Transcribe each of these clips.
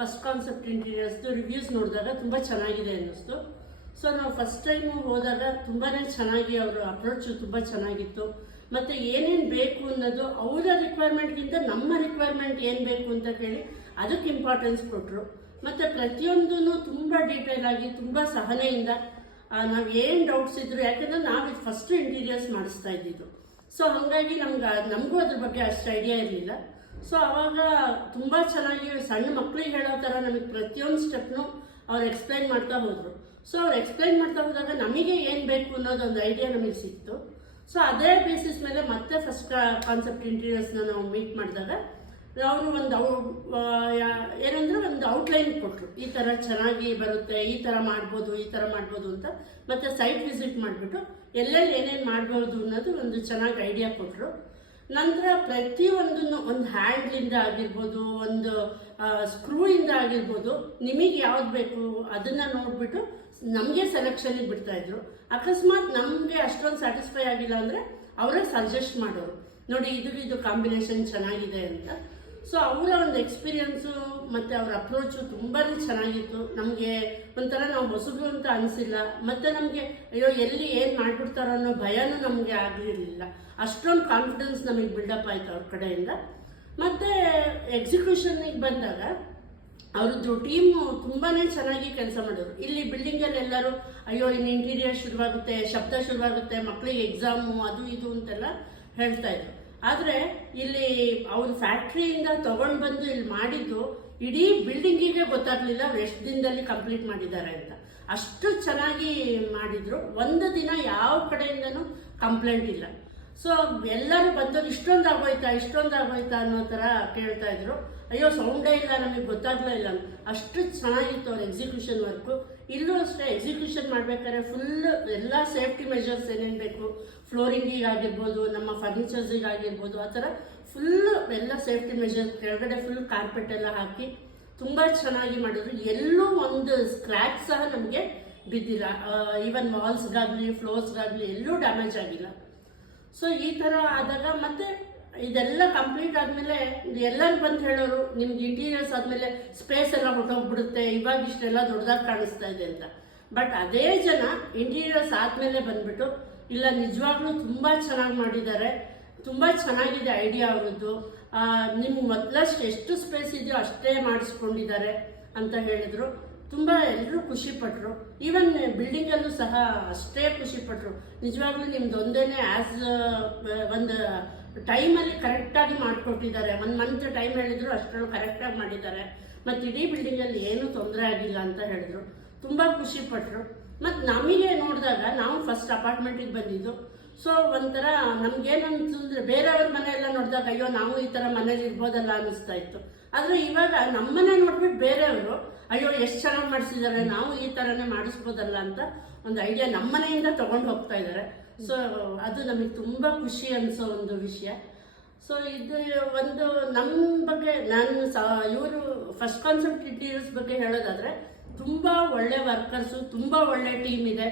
First concept ಇಂಟೀರಿಯರ್ಸ್ದು reviews ನೋಡಿದಾಗ ತುಂಬ ಚೆನ್ನಾಗಿದೆ ಅನ್ನಿಸ್ತು. ಸೊ ನಾವು ಫಸ್ಟ್ ಟೈಮು ಹೋದಾಗ ತುಂಬಾ ಚೆನ್ನಾಗಿ ಅವರ ಅಪ್ರೋಚು ತುಂಬ ಚೆನ್ನಾಗಿತ್ತು. ಮತ್ತು ಏನೇನು ಬೇಕು ಅನ್ನೋದು ಅವರ ರಿಕ್ವೈರ್ಮೆಂಟ್ಗಿಂತ ನಮ್ಮ ರಿಕ್ವೈರ್ಮೆಂಟ್ ಏನು ಬೇಕು ಅಂತ ಕೇಳಿ ಅದಕ್ಕೆ ಇಂಪಾರ್ಟೆನ್ಸ್ ಕೊಟ್ಟರು. ಮತ್ತು ಪ್ರತಿಯೊಂದೂ ತುಂಬ ಡೀಟೇಲ್ ಆಗಿ ತುಂಬ ಸಹನೆಯಿಂದ ನಾವು ಏನು ಡೌಟ್ಸ್ ಇದ್ರು, ಯಾಕೆಂದರೆ ನಾವು ಇದು ಫಸ್ಟ್ ಇಂಟೀರಿಯರ್ಸ್ ಮಾಡಿಸ್ತಾ ಇದ್ದಿದ್ದು. ಸೊ ಹಾಗಾಗಿ ನಮಗೂ ಅದ್ರ ಬಗ್ಗೆ ಅಷ್ಟು ಐಡಿಯಾ ಇರಲಿಲ್ಲ. ಸೊ ಆವಾಗ ತುಂಬ ಚೆನ್ನಾಗಿ ಸಣ್ಣ ಮಕ್ಕಳಿಗೆ ಹೇಳೋ ಥರ ನಮಗೆ ಪ್ರತಿಯೊಂದು ಸ್ಟೆಪ್ನು ಅವ್ರು ಎಕ್ಸ್ಪ್ಲೈನ್ ಮಾಡ್ತಾ ಹೋದರು. ಸೊ ಅವ್ರು ಎಕ್ಸ್ಪ್ಲೈನ್ ಮಾಡ್ತಾ ಹೋದಾಗ ನಮಗೆ ಏನು ಬೇಕು ಅನ್ನೋದೊಂದು ಐಡಿಯಾ ನಮಗೆ ಸಿಕ್ತು. ಸೊ ಅದೇ ಬೇಸಿಸ್ ಮೇಲೆ ಮತ್ತೆ ಫಸ್ಟ್ ಕಾನ್ಸೆಪ್ಟ್ ಇಂಟೀರಿಯರ್ಸ್ನ ನಾವು ಮೀಟ್ ಮಾಡಿದಾಗ ಅವರು ಒಂದು ಔಟ್ಲೈನ್ ಕೊಟ್ಟರು, ಈ ಥರ ಚೆನ್ನಾಗಿ ಬರುತ್ತೆ, ಈ ಥರ ಮಾಡ್ಬೋದು ಅಂತ. ಮತ್ತು ಸೈಟ್ ವಿಸಿಟ್ ಮಾಡಿಬಿಟ್ಟು ಎಲ್ಲೆಲ್ಲಿ ಏನೇನು ಮಾಡ್ಬೋದು ಅನ್ನೋದು ಒಂದು ಚೆನ್ನಾಗಿ ಐಡಿಯಾ ಕೊಟ್ಟರು. ನಂತರ ಪ್ರತಿಯೊಂದನ್ನು ಒಂದು ಹ್ಯಾಂಡ್ಲಿಂದ ಆಗಿರ್ಬೋದು, ಒಂದು ಸ್ಕ್ರೂಯಿಂದ ಆಗಿರ್ಬೋದು, ನಿಮಗೆ ಯಾವ್ದು ಬೇಕು ಅದನ್ನು ನೋಡಿಬಿಟ್ಟು ನಮಗೆ ಸೆಲೆಕ್ಷನಿಗೆ ಬಿಡ್ತಾಯಿದ್ರು. ಅಕಸ್ಮಾತ್ ನಮಗೆ ಅಷ್ಟೊಂದು ಸ್ಯಾಟಿಸ್ಫೈ ಆಗಿಲ್ಲ ಅಂದರೆ ಅವರೇ ಸಜೆಸ್ಟ್ ಮಾಡೋರು, ನೋಡಿ ಇದು ಕಾಂಬಿನೇಷನ್ ಚೆನ್ನಾಗಿದೆ ಅಂತ. ಸೊ ಅವರ ಒಂದು ಎಕ್ಸ್ಪೀರಿಯನ್ಸು ಮತ್ತು ಅವ್ರ ಅಪ್ರೋಚು ತುಂಬಾ ಚೆನ್ನಾಗಿತ್ತು. ನಮಗೆ ಒಂಥರ ನಾವು ಹೊಸಬ್ರು ಅಂತ ಅನಿಸಿಲ್ಲ. ಮತ್ತು ನಮಗೆ ಅಯ್ಯೋ ಎಲ್ಲಿ ಏನು ಮಾಡಿಬಿಡ್ತಾರೋ ಅನ್ನೋ ಭಯನೂ ನಮಗೆ ಆಗಿರಲಿಲ್ಲ. ಅಷ್ಟೊಂದು ಕಾನ್ಫಿಡೆನ್ಸ್ ನಮಗೆ ಬಿಲ್ಡಪ್ ಆಯಿತು ಅವ್ರ ಕಡೆಯಿಂದ. ಮತ್ತು ಎಕ್ಸಿಕ್ಯೂಷನ್ನಿಗೆ ಬಂದಾಗ ಅವ್ರದ್ದು ಟೀಮು ತುಂಬಾ ಚೆನ್ನಾಗಿ ಕೆಲಸ ಮಾಡಿದ್ರು. ಇಲ್ಲಿ ಬಿಲ್ಡಿಂಗಲ್ಲಿ ಎಲ್ಲರೂ ಅಯ್ಯೋ ಇನ್ನು ಇಂಟೀರಿಯರ್ ಶುರುವಾಗುತ್ತೆ, ಶಬ್ದ ಶುರುವಾಗುತ್ತೆ, ಮಕ್ಕಳಿಗೆ ಎಕ್ಸಾಮು ಅದು ಇದು ಅಂತೆಲ್ಲ ಹೇಳ್ತಾಯಿದ್ರು. ಆದರೆ ಇಲ್ಲಿ ಅವ್ರ ಫ್ಯಾಕ್ಟ್ರಿಯಿಂದ ತೊಗೊಂಡು ಬಂದು ಇಲ್ಲಿ ಮಾಡಿದ್ದು ಇಡೀ ಬಿಲ್ಡಿಂಗಿಗೆ ಗೊತ್ತಾಗಲಿಲ್ಲ ಅವ್ರು ಎಷ್ಟು ದಿನದಲ್ಲಿ ಕಂಪ್ಲೀಟ್ ಮಾಡಿದ್ದಾರೆ ಅಂತ. ಅಷ್ಟು ಚೆನ್ನಾಗಿ ಮಾಡಿದರು. ಒಂದು ದಿನ ಯಾವ ಕಡೆಯಿಂದನೂ ಕಂಪ್ಲೇಂಟ್ ಇಲ್ಲ. ಸೊ ಎಲ್ಲರೂ ಬಂದವರು ಇಷ್ಟೊಂದು ಆಗೋಯ್ತಾ ಅನ್ನೋ ಥರ ಕೇಳ್ತಾ ಇದ್ರು. ಅಯ್ಯೋ ಸೌಂಡೇ ಇಲ್ಲ, ನಮಗೆ ಗೊತ್ತಾಗ್ಲೇ ಇಲ್ಲ. ಅಷ್ಟು ಚೆನ್ನಾಗಿತ್ತು ಅವ್ರ ಎಕ್ಸಿಕ್ಯೂಷನ್ ವರ್ಕು. ಇಲ್ಲೂ ಅಷ್ಟೇ ಎಕ್ಸಿಕ್ಯೂಷನ್ ಮಾಡಬೇಕಾದ್ರೆ ಫುಲ್ ಎಲ್ಲ ಸೇಫ್ಟಿ ಮೆಷರ್ಸ್ ಏನೇನು ಬೇಕು, ಫ್ಲೋರಿಂಗಿಗೆ ಆಗಿರ್ಬೋದು, ನಮ್ಮ ಫರ್ನಿಚರ್ಸಿಗೆ ಆಗಿರ್ಬೋದು, ಆ ಥರ ಫುಲ್ಲು ಎಲ್ಲ ಸೇಫ್ಟಿ ಮೆಷರ್ಸ್, ಕೆಳಗಡೆ ಫುಲ್ ಕಾರ್ಪೆಟ್ ಎಲ್ಲ ಹಾಕಿ ತುಂಬ ಚೆನ್ನಾಗಿ ಮಾಡಿದ್ರು. ಎಲ್ಲೂ ಒಂದು ಸ್ಕ್ರ್ಯಾಚ್ ಸಹ ನಮಗೆ ಬಿದ್ದಿಲ್ಲ. ಈವನ್ ವಾಲ್ಸ್ಗಾಗಲಿ ಫ್ಲೋರ್ಸ್ಗಾಗಲಿ ಎಲ್ಲೂ ಡ್ಯಾಮೇಜ್ ಆಗಿಲ್ಲ. ಸೊ ಈ ಥರ ಆದಾಗ ಮತ್ತೆ ಇದೆಲ್ಲ ಕಂಪ್ಲೀಟ್ ಆದಮೇಲೆ ಎಲ್ಲರೂ ಬಂದು ಹೇಳೋರು, ನಿಮ್ಗೆ ಇಂಟೀರಿಯರ್ಸ್ ಆದಮೇಲೆ ಸ್ಪೇಸ್ ಎಲ್ಲ ಹೊಟ್ಟೋಗ್ಬಿಡುತ್ತೆ, ಇವಾಗ ಇಷ್ಟೆಲ್ಲ ದೊಡ್ಡದಾಗಿ ಕಾಣಿಸ್ತಾ ಇದೆ ಅಂತ. ಬಟ್ ಅದೇ ಜನ ಇಂಟೀರಿಯರ್ಸ್ ಆದಮೇಲೆ ಬಂದ್ಬಿಟ್ಟು ಇಲ್ಲ ನಿಜವಾಗ್ಲೂ ತುಂಬ ಚೆನ್ನಾಗಿ ಮಾಡಿದ್ದಾರೆ, ತುಂಬ ಚೆನ್ನಾಗಿದೆ ಐಡಿಯಾ ಅವ್ರದ್ದು, ನಿಮ್ಗೆ ಮೊದಲಷ್ಟು ಎಷ್ಟು ಸ್ಪೇಸ್ ಇದೆಯೋ ಅಷ್ಟೇ ಮಾಡಿಸ್ಕೊಂಡಿದ್ದಾರೆ ಅಂತ ಹೇಳಿದರು. ತುಂಬ ಎಲ್ಲರೂ ಖುಷಿಪಟ್ಟರು. ಈವನ್ ಬಿಲ್ಡಿಂಗಲ್ಲೂ ಸಹ ಅಷ್ಟೇ ಖುಷಿಪಟ್ಟರು. ನಿಜವಾಗ್ಲೂ ನಿಮ್ದು ಒಂದೇನೆ ಒಂದು ಟೈಮಲ್ಲಿ ಕರೆಕ್ಟಾಗಿ ಮಾಡಿಕೊಟ್ಟಿದ್ದಾರೆ. 1 ಮಂತ್ ಟೈಮ್ ಹೇಳಿದ್ರು ಅಷ್ಟರಲ್ಲೂ ಕರೆಕ್ಟಾಗಿ ಮಾಡಿದ್ದಾರೆ. ಮತ್ತು ಇಡೀ ಬಿಲ್ಡಿಂಗಲ್ಲಿ ಏನೂ ತೊಂದರೆ ಆಗಿಲ್ಲ ಅಂತ ಹೇಳಿದ್ರು. ತುಂಬ ಖುಷಿಪಟ್ಟರು. ಮತ್ತು ನಮಗೆ ನೋಡಿದಾಗ ನಾವು ಫಸ್ಟ್ ಅಪಾರ್ಟ್ಮೆಂಟಿಗೆ ಬಂದಿದ್ದು. ಸೊ ಒಂಥರ ನಮಗೇನಂತಂದರೆ ಬೇರೆಯವ್ರ ಮನೆಯೆಲ್ಲ ನೋಡಿದಾಗ ಅಯ್ಯೋ ನಾವು ಈ ಥರ ಮನೇಲಿ ಇರ್ಬೋದಲ್ಲ ಅನ್ನಿಸ್ತಾ ಇತ್ತು. ಆದರೆ ಇವಾಗ ನಮ್ಮನೆ ನೋಡ್ಬಿಟ್ಟು ಬೇರೆಯವರು ಅಯ್ಯೋ ಎಷ್ಟು ಚೆನ್ನಾಗಿ ಮಾಡಿಸಿದ್ದಾರೆ, ನಾವು ಈ ಥರನೇ ಮಾಡಿಸ್ಬೋದಲ್ಲ ಅಂತ ಒಂದು ಐಡಿಯಾ ನಮ್ಮನೆಯಿಂದ ತೊಗೊಂಡು ಹೋಗ್ತಾ ಇದ್ದಾರೆ. ಸೊ ಅದು ನಮಗೆ ತುಂಬ ಖುಷಿ ಅನಿಸೋ ಒಂದು ವಿಷಯ. ಸೊ ಇದು ಒಂದು ನಮ್ಮ ಬಗ್ಗೆ ಇವರು ಫಸ್ಟ್ ಕಾನ್ಸೆಪ್ಟ್ ಇಂಟೀರಿಯರ್ಸ್ ಬಗ್ಗೆ ಹೇಳೋದಾದರೆ ತುಂಬ ಒಳ್ಳೆ ವರ್ಕರ್ಸು, ತುಂಬ ಒಳ್ಳೆ ಟೀಮ್ ಇದೆ.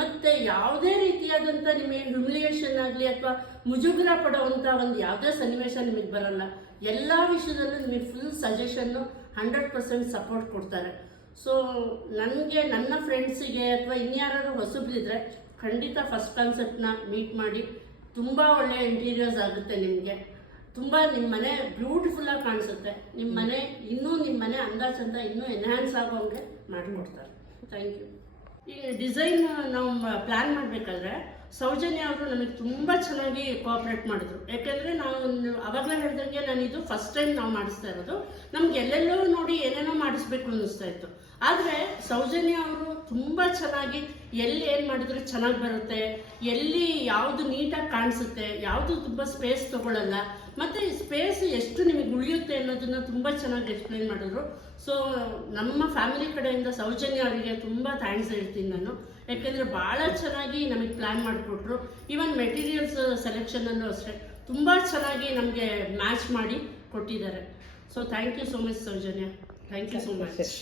ಮತ್ತು ಯಾವುದೇ ರೀತಿಯಾದಂಥ ನಿಮಗೆ ಹ್ಯುಮಿಲಿಯೇಷನ್ ಆಗಲಿ ಅಥವಾ ಮುಜುಗರ ಪಡೋವಂಥ ಒಂದು ಯಾವುದೇ ಸನ್ನಿವೇಶ ನಿಮಗೆ ಬರಲ್ಲ. ಎಲ್ಲ ವಿಷಯದಲ್ಲೂ ನಿಮಗೆ ಫುಲ್ ಸಜೆಷನ್ನು 100% ಸಪೋರ್ಟ್ ಕೊಡ್ತಾರೆ. ಸೊ ನನಗೆ ನನ್ನ ಫ್ರೆಂಡ್ಸಿಗೆ ಅಥವಾ ಇನ್ಯಾರು ಹೊಸಬ್ರಿದ್ರೆ ಖಂಡಿತ ಫಸ್ಟ್ ಕಾನ್ಸೆಪ್ಟ್ನ ಮೀಟ್ ಮಾಡಿ. ತುಂಬ ಒಳ್ಳೆಯ ಇಂಟೀರಿಯರ್ಸ್ ಆಗುತ್ತೆ ನಿಮಗೆ. ತುಂಬ ನಿಮ್ಮ ಮನೆ ಬ್ಯೂಟಿಫುಲ್ಲಾಗಿ ಕಾಣಿಸುತ್ತೆ. ನಿಮ್ಮ ಮನೆ ಅಂದಾಜಂತ ಇನ್ನೂ ಎನ್ಹ್ಯಾನ್ಸ್ ಆಗೋಂಗೆ ಮಾಡಿಕೊಡ್ತಾರೆ. Thank you. ಈ ಡಿಸೈನ್ ನಾವು ಪ್ಲ್ಯಾನ್ ಮಾಡಬೇಕಾದ್ರೆ ಸೌಜನ್ಯ ಅವರು ನಮಗೆ ತುಂಬ ಚೆನ್ನಾಗಿ ಕೋಆಪ್ರೇಟ್ ಮಾಡಿದ್ರು. ಯಾಕೆಂದರೆ ನಾವು ಅವಾಗಲೇ ಹೇಳ್ದಂಗೆ ನಾನಿದು ಫಸ್ಟ್ ಟೈಮ್ ನಾವು ಮಾಡಿಸ್ತಾ ಇರೋದು. ನಮ್ಗೆ ಎಲ್ಲೆಲ್ಲೋ ನೋಡಿ ಏನೇನೋ ಮಾಡಿಸ್ಬೇಕು ಅನ್ನಿಸ್ತಾ ಇತ್ತು. ಆದರೆ ಸೌಜನ್ಯ ಅವರು ತುಂಬ ಚೆನ್ನಾಗಿ ಎಲ್ಲಿ ಏನು ಮಾಡಿದ್ರೆ ಚೆನ್ನಾಗಿ ಬರುತ್ತೆ, ಎಲ್ಲಿ ಯಾವುದು ನೀಟಾಗಿ ಕಾಣಿಸುತ್ತೆ, ಯಾವುದು ತುಂಬ ಸ್ಪೇಸ್ ತೊಗೊಳ್ಳಲ್ಲ, ಮತ್ತು ಸ್ಪೇಸ್ ಎಷ್ಟು ನಿಮಗೆ ಉಳಿಯುತ್ತೆ ಅನ್ನೋದನ್ನು ತುಂಬ ಚೆನ್ನಾಗಿ ಎಕ್ಸ್ಪ್ಲೈನ್ ಮಾಡಿದ್ರು. ಸೊ ನಮ್ಮ ಫ್ಯಾಮಿಲಿ ಕಡೆಯಿಂದ ಸೌಜನ್ಯ ಅವರಿಗೆ ತುಂಬ ಥ್ಯಾಂಕ್ಸ್ ಹೇಳ್ತೀನಿ ನಾನು. ಯಾಕೆಂದರೆ ಭಾಳ ಚೆನ್ನಾಗಿ ನಮಗೆ ಪ್ಲ್ಯಾನ್ ಮಾಡಿಕೊಟ್ರು. ಈವನ್ ಮೆಟೀರಿಯಲ್ಸ್ ಸೆಲೆಕ್ಷನಲ್ಲೂ ಅಷ್ಟೇ ತುಂಬ ಚೆನ್ನಾಗಿ ನಮಗೆ ಮ್ಯಾಚ್ ಮಾಡಿ ಕೊಟ್ಟಿದ್ದಾರೆ. So thank you so much Soujanya. Thank you so much.